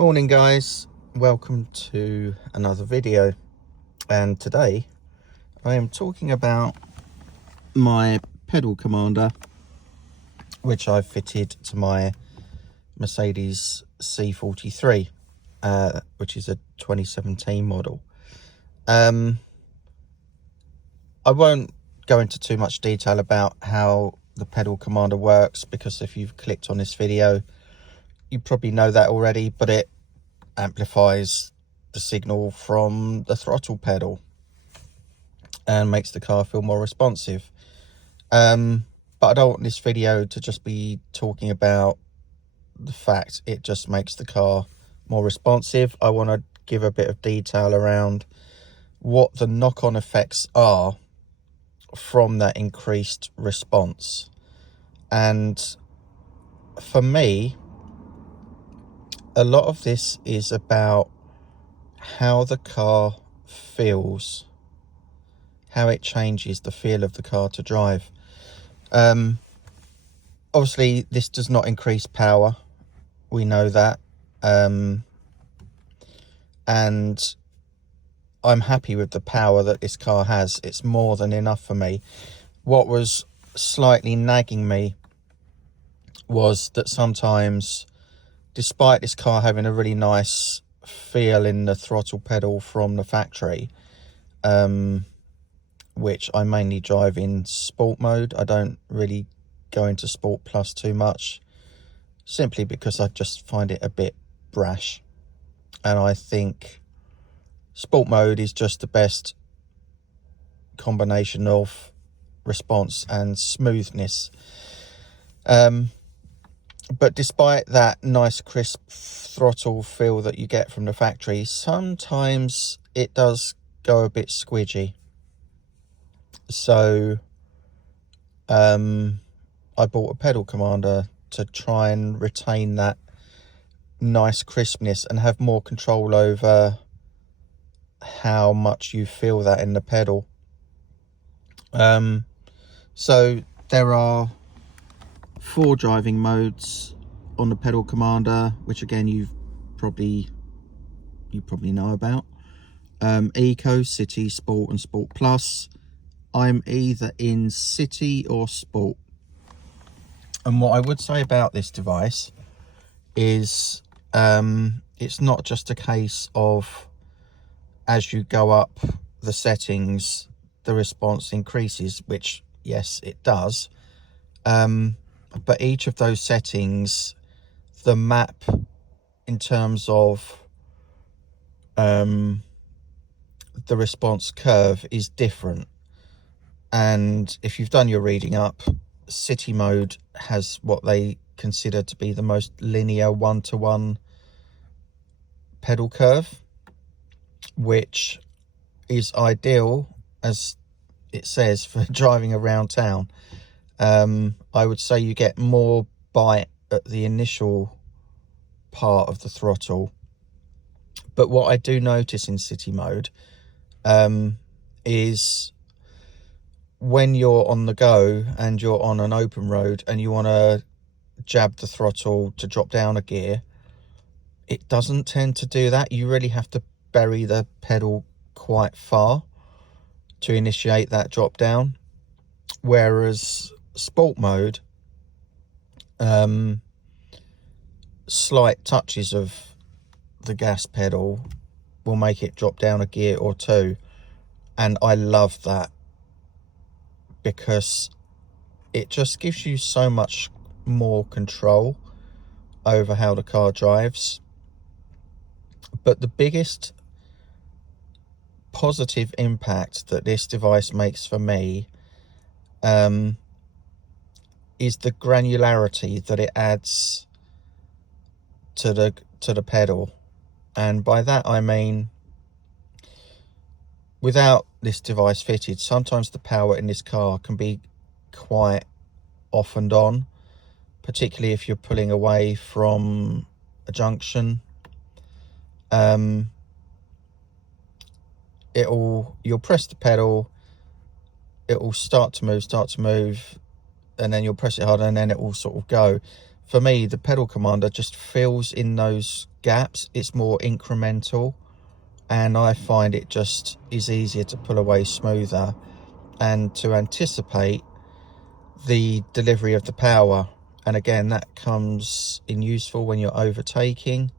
Morning guys, welcome to another video, and today I am talking about my pedal commander which I've fitted to my Mercedes C43, which is a 2017 model. I won't go into too much detail about how the pedal commander works, because if you've clicked on this video you probably know that already, but it amplifies the signal from the throttle pedal and makes the car feel more responsive. But I don't want this video to just be talking about the fact it just makes the car more responsive. I want to give a bit of detail around what the knock-on effects are from that increased response. And for me, a lot of this is about how the car feels, how it changes the feel of the car to drive. Obviously this does not increase power, we know that, and I'm happy with the power that this car has. It's more than enough for me. What was slightly nagging me was that sometimes, despite this car having a really nice feel in the throttle pedal from the factory, which I mainly drive in sport mode, I don't really go into Sport Plus too much, simply because I just find it a bit brash, and I think sport mode is just the best combination of response and smoothness. But despite that nice crisp throttle feel that you get from the factory, sometimes it does go a bit squidgy. So I bought a pedal commander to try and retain that nice crispness and have more control over how much you feel that in the pedal. So there are 4 driving modes on the pedal commander, which again you probably know about. Eco, City, Sport and Sport Plus. I'm either in City or Sport. And what I would say about this device is it's not just a case of as you go up the settings the response increases, which yes it does, but each of those settings, the map in terms of the response curve is different. And if you've done your reading up, City mode has what they consider to be the most linear 1-to-1 pedal curve, which is ideal, as it says, for driving around town. I would say you get more bite at the initial part of the throttle, but what I do notice in City mode is when you're on the go and you're on an open road and you want to jab the throttle to drop down a gear, it doesn't tend to do that. You really have to bury the pedal quite far to initiate that drop down, whereas sport mode, slight touches of the gas pedal will make it drop down a gear or two, and I love that because it just gives you so much more control over how the car drives. But the biggest positive impact that this device makes for me is the granularity that it adds to the pedal. And by that I mean, without this device fitted, sometimes the power in this car can be quite off and on, particularly if you're pulling away from a junction. You'll press the pedal, it will start to move, and then you'll press it harder, and then it will sort of go. for me, the Pedal Commander just fills in those gaps. It's more incremental, and I find it just is easier to pull away smoother and to anticipate the delivery of the power. And again, that comes in useful when you're overtaking.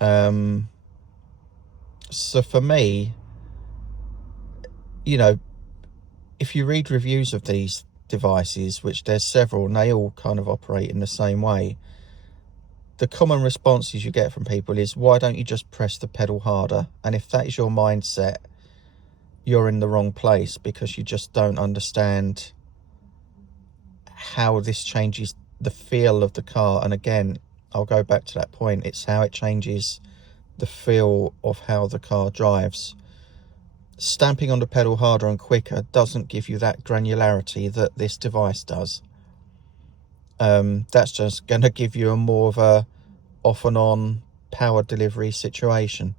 So for me, you know, if you read reviews of these devices, which there's several, and they all kind of operate in the same way, the common responses you get from people is, why don't you just press the pedal harder? And if that is your mindset, you're in the wrong place, because you just don't understand how this changes the feel of the car. And again, I'll go back to that point, it's how it changes the feel of how the car drives. Stamping on the pedal harder and quicker doesn't give you that granularity that this device does. That's just going to give you a more of a off and on power delivery situation.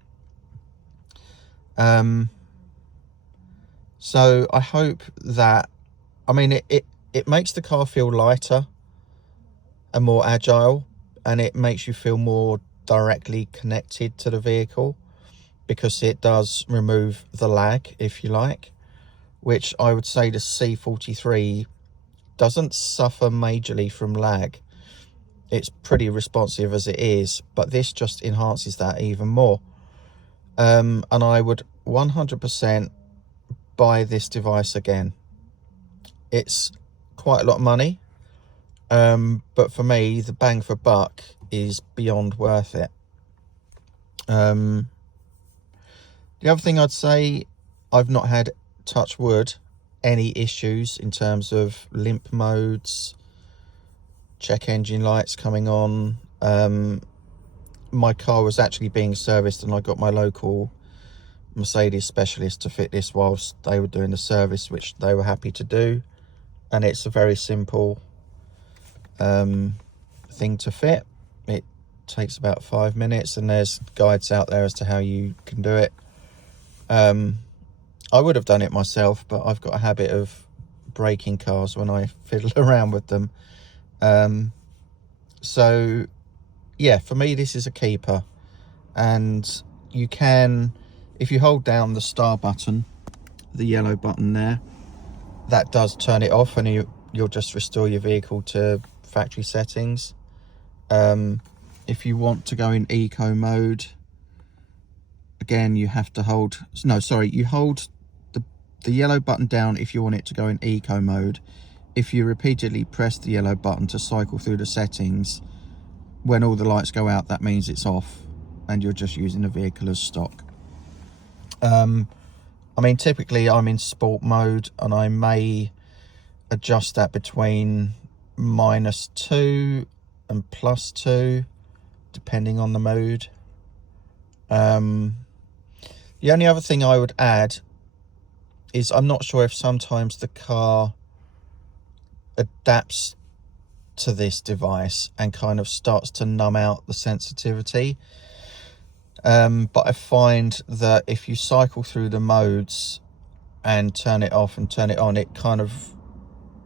So I hope that, I mean, it makes the car feel lighter and more agile, and it makes you feel more directly connected to the vehicle, because it does remove the lag, if you like, which I would say the C43 doesn't suffer majorly from lag. It's pretty responsive as it is, but this just enhances that even more. And I would 100% buy this device again. It's quite a lot of money, but for me, the bang for buck is beyond worth it. The other thing I'd say, I've not had, touch wood, any issues in terms of limp modes, check engine lights coming on. My car was actually being serviced, and I got my local Mercedes specialist to fit this whilst they were doing the service, which they were happy to do. And it's a very simple thing to fit. It takes about 5 minutes, and there's guides out there as to how you can do it. I would have done it myself, but I've got a habit of breaking cars when I fiddle around with them. So yeah, for me, this is a keeper. And you can, if you hold down the start button, the yellow button there, that does turn it off, and you'll just restore your vehicle to factory settings. If you want to go in eco mode, again, you have to hold, no, sorry, you hold the yellow button down if you want it to go in eco mode. If you repeatedly press the yellow button to cycle through the settings, when all the lights go out, that means it's off and you're just using the vehicle as stock. I mean, typically I'm in sport mode, and I may adjust that between -2 and +2, depending on the mood. The only other thing I would add is, I'm not sure if sometimes the car adapts to this device and kind of starts to numb out the sensitivity. But I find that if you cycle through the modes and turn it off and turn it on, it kind of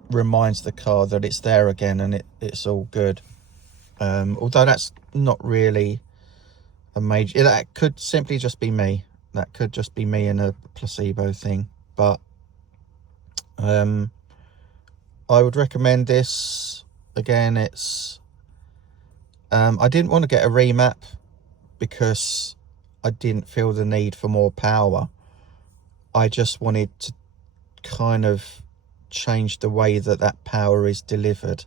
reminds the car that it's there again, and it's all good. Although that's not really a major, that could simply just be me. That could just be me and a placebo thing. But I would recommend this. Again, it's I didn't want to get a remap because I didn't feel the need for more power. I just wanted to kind of change the way that power is delivered,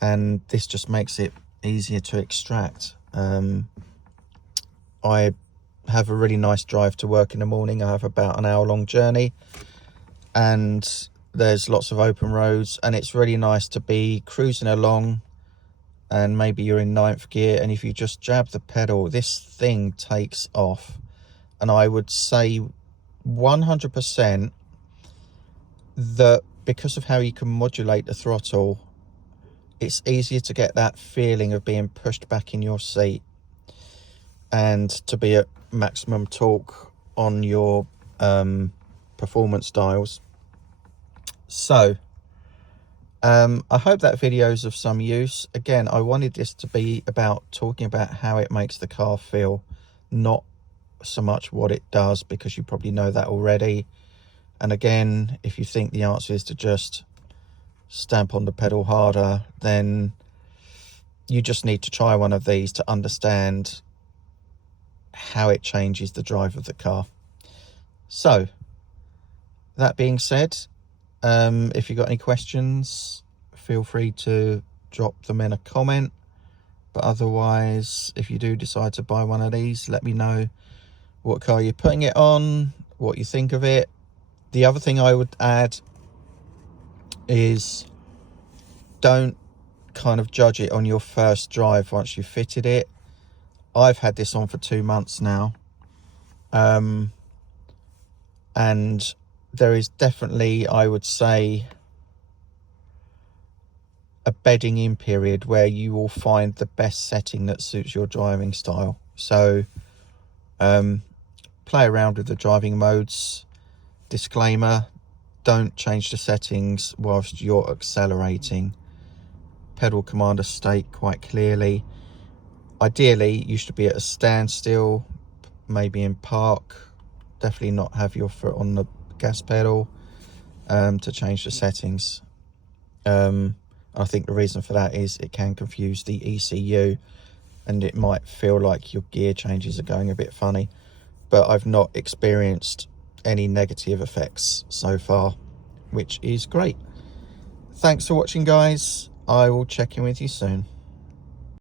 and this just makes it easier to extract. I have a really nice drive to work in the morning. I have about an hour-long journey, and there's lots of open roads, and it's really nice to be cruising along, and maybe you're in 9th gear, and if you just jab the pedal, this thing takes off. And I would say 100% that because of how you can modulate the throttle, it's easier to get that feeling of being pushed back in your seat and to be at maximum torque on your performance dials. So I hope that video is of some use. Again, I wanted this to be about talking about how it makes the car feel, not so much what it does, because you probably know that already. And again, if you think the answer is to just stamp on the pedal harder, then you just need to try one of these to understand how it changes the drive of the car. So that being said, if you've got any questions, feel free to drop them in a comment. But otherwise, if you do decide to buy one of these, let me know what car you're putting it on, what you think of it. The other thing I would add is don't kind of judge it on your first drive once you've fitted it. I've had this on for 2 months now. And there is definitely, I would say, a bedding in period where you will find the best setting that suits your driving style. So play around with the driving modes. Disclaimer, don't change the settings whilst you're accelerating. Pedal commander state quite clearly. Ideally, you should be at a standstill, maybe in park. Definitely not have your foot on the gas pedal to change the settings. I think the reason for that is it can confuse the ECU and it might feel like your gear changes are going a bit funny, but I've not experienced any negative effects so far, which is great. Thanks for watching, guys. I will check in with you soon.